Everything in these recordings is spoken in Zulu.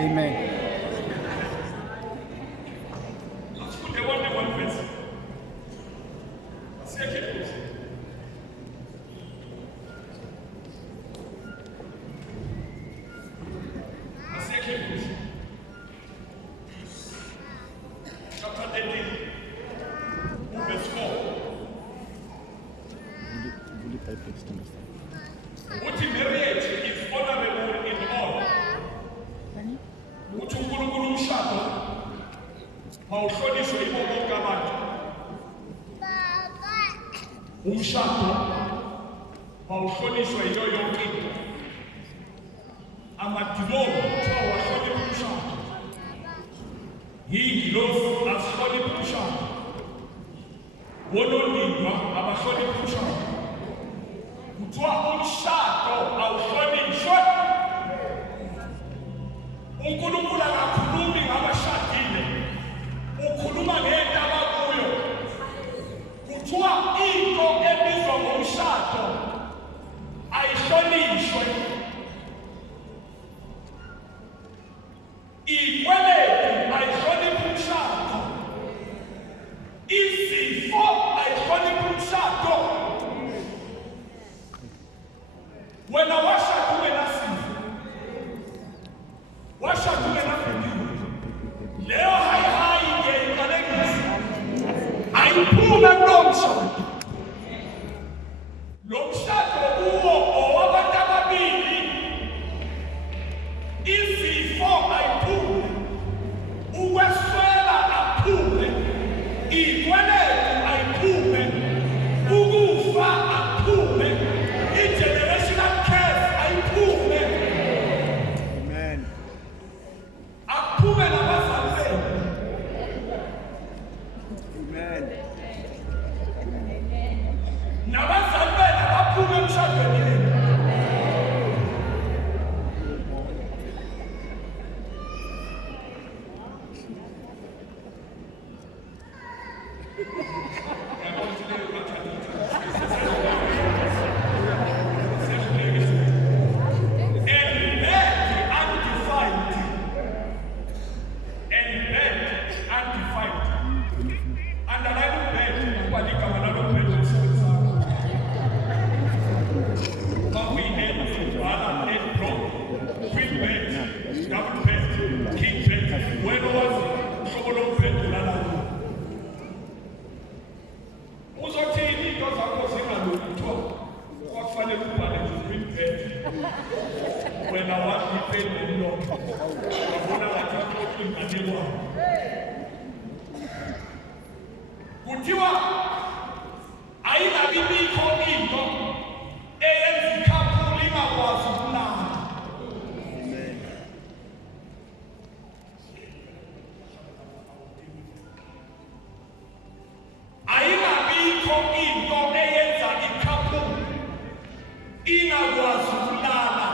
Amen. Let's put the one verse. Chapter 18, verse 4. What marriage is honorable in all. What unkulunkulu umshado mawuhlonishwe yibo bonke abantu. Umshado mawuhlonishwe yiyo yonke into. Amadimoni kuthiwa wahlonipha umshado. Yingilosi asihlonipha umshado. Wonondindwa abahlonipha umshado. Kuthiwa umshado awuhlonishwe. uNkulunkulu akakhulumi ngabashadile, ukhuluma ngento abakuyo. Kuthiwa into ebizwa ngomshado ayihlonishwe. Ikweletu ayihloniphi umshado. Izifo ayihloniphi umshado. Wena washada ungenasifo, washada ungenabhekile, leyo hayi ngeyiqalekisi ayiphume kulowo mshado. Lo mshado kuwo owabantu ababili. Izifo ayiphume, ukweswela aphume, ikweletu ayiphume, ukufa aphume, i-generational curse ayiphume. Amen. Aphume nabazali benu. Amen. Nabazali benu abaphume emshadweni yenu. Kuthiwa ayingabibikho into eyenza ikhaphuli ingakwazi ukunamba. Ayingabikho into eyenza ikhaphuli ingakwazi ukulala.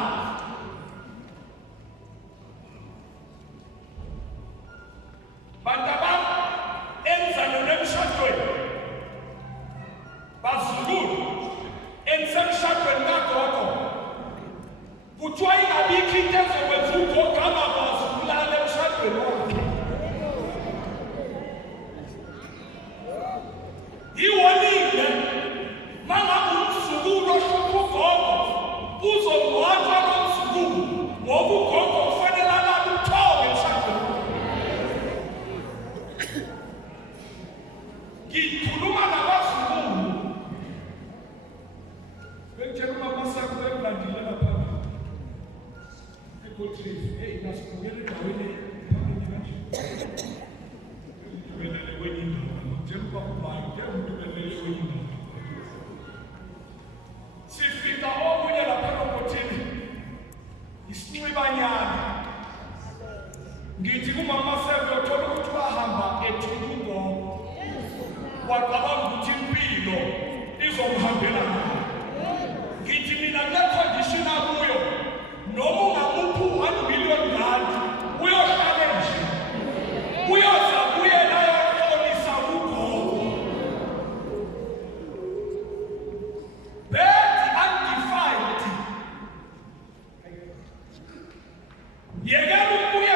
Bantu enza nemshadweni bazukulu ensemshadweni kagogo, kuthiwa ingabikho into ezokwenza ugogo angakwazi ukulala emshadweni wakhe. Iwonile mangabe umzukulu ohlupha ugogo uzongcwatshwa nomzukulu ngoba ugogo kufanele alale uthobe emshadweni. Ngikhuluma nabazukulu bengitshela umama sakho bemlandile lapha eGoltree. Hey, nasibukele endaweni phambili kanje. Welele kwenye indawo. Ngitshela ubaba ubayi, ngeke umuntu welele kwenye indawo. Sifika omunye lapha eRobotini, isincibanyana. Ngithi kumama sakho uthola ukuthi wahamba ethula ugogo. Wacabanga ukuthi impilo izomhambela naye. Ngithi mina kule condition akuyo, noma ungamuphi u-1 million rand uyohlala nje, uyoza kuye nayoxolisa ugogo. Bed undefiled. Yekela ubuye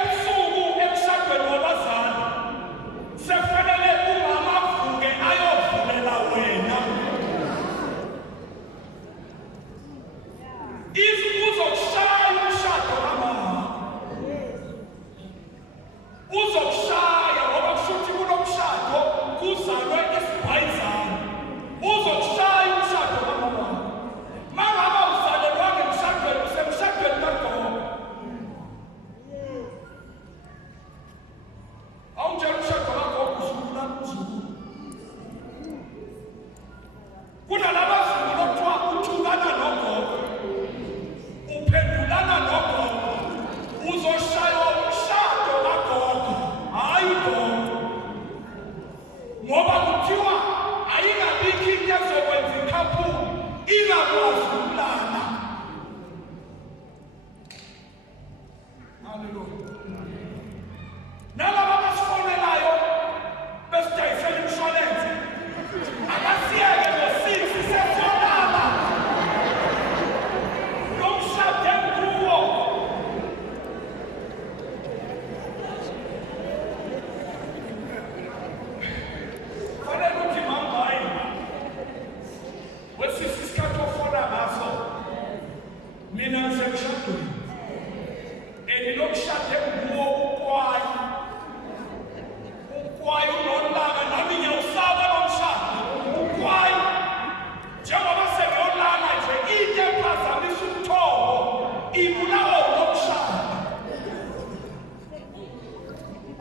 mina ngisemshadweni lokushade nguwo ukwayo unolaka nami ngiyawusaba nomshado ukwayo njengoba sengiyolala nje into ephazamisa umthombo ibulawa nomshado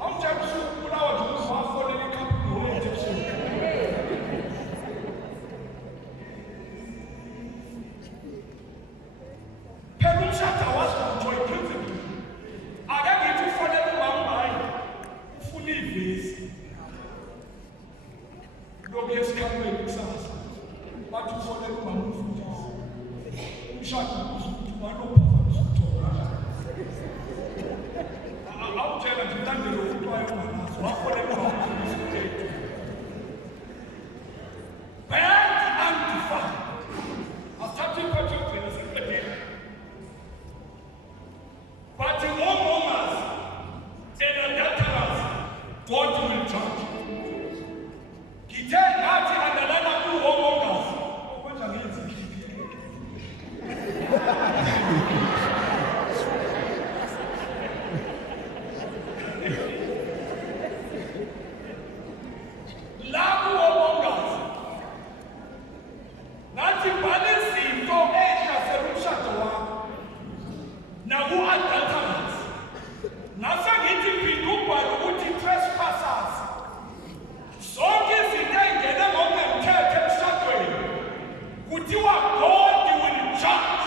awujabusa ukubulawa nje uzafonela ikhampani wethu ebusuku phela umshado awazi ukuthi principle akagithi ufonela umama hayi ufuna ivesi lokhu esikhathweni kusasa bathi ufonela umama umfundisi umshado ukuthi banophakamisa ukuthola awutshela nje mlandelo ukuthi wayenganazo wafonela umama umfundisi bad undefined asithathe iphathi yokugcina siqedile but the homeowners and adulterers, God will judge. Ngithe ngathi andalana ku-homeowners okwenza ngenzi la ku-homeowners ngathi banezinto ehlasela umshado wakho naku-adulterers ngase ngithi phinda ubhale ukuthi trespassers zonke izinto ey'ngene ngokungemthetho emshadweni kuthiwa God will judge.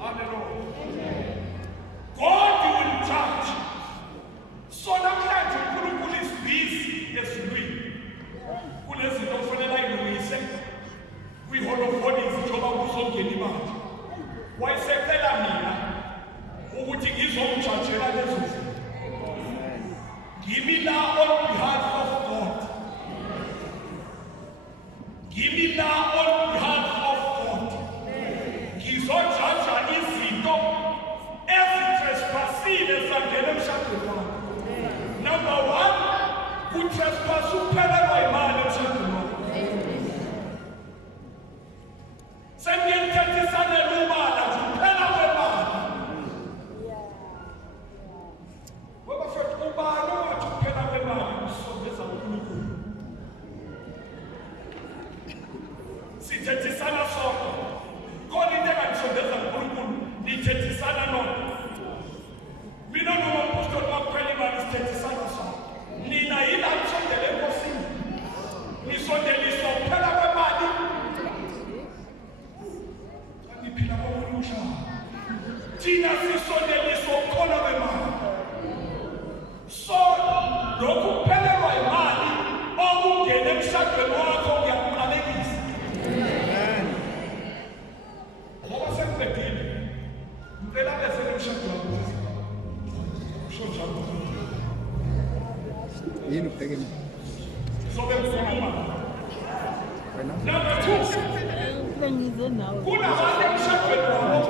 Hallelujah. God will judge. So namhlanje uNkulunkulu is busy ezulwini kunezinto okufanele ayilungise kwi-holophonies njengoba kuzongena imali wayesekela mina ukuthi ngizomjajela lezo zinto. Give me now on behalf of God. Give me now on behalf of God. Ngizojaja izinto ezitrespassile zangena emshadweni wakho. Number one, kutrespass uphelelwa imali emshadweni wakho. Sengiyemthethisane lubala nje uphela kwemali. Ngoba futhi ubani owathi uphela kwemali usondeza uNkulunkulu. Sithethisana sonke. Khona into enganisondeza uNkulunkulu, nithethisana nonke. Mina nomapostoli bakuphela imali sithethisana sonke. Nina yila nisondele enkosini. Nisondeliswa ukuphela kwemali. Niphila kokulusha. Thina sisondeliswa ukukhola kwemali. So lokhu kuphelelwa imali okungena emshadweni wakho ngiyakuqalekisa. Amen. Ngoba sekuqedile. Ngicela bese emshadweni wakho. Usho njalo. Yini ubhekene? Sobe ngikhuluma. Number 2. Kunabantu emshadweni wakho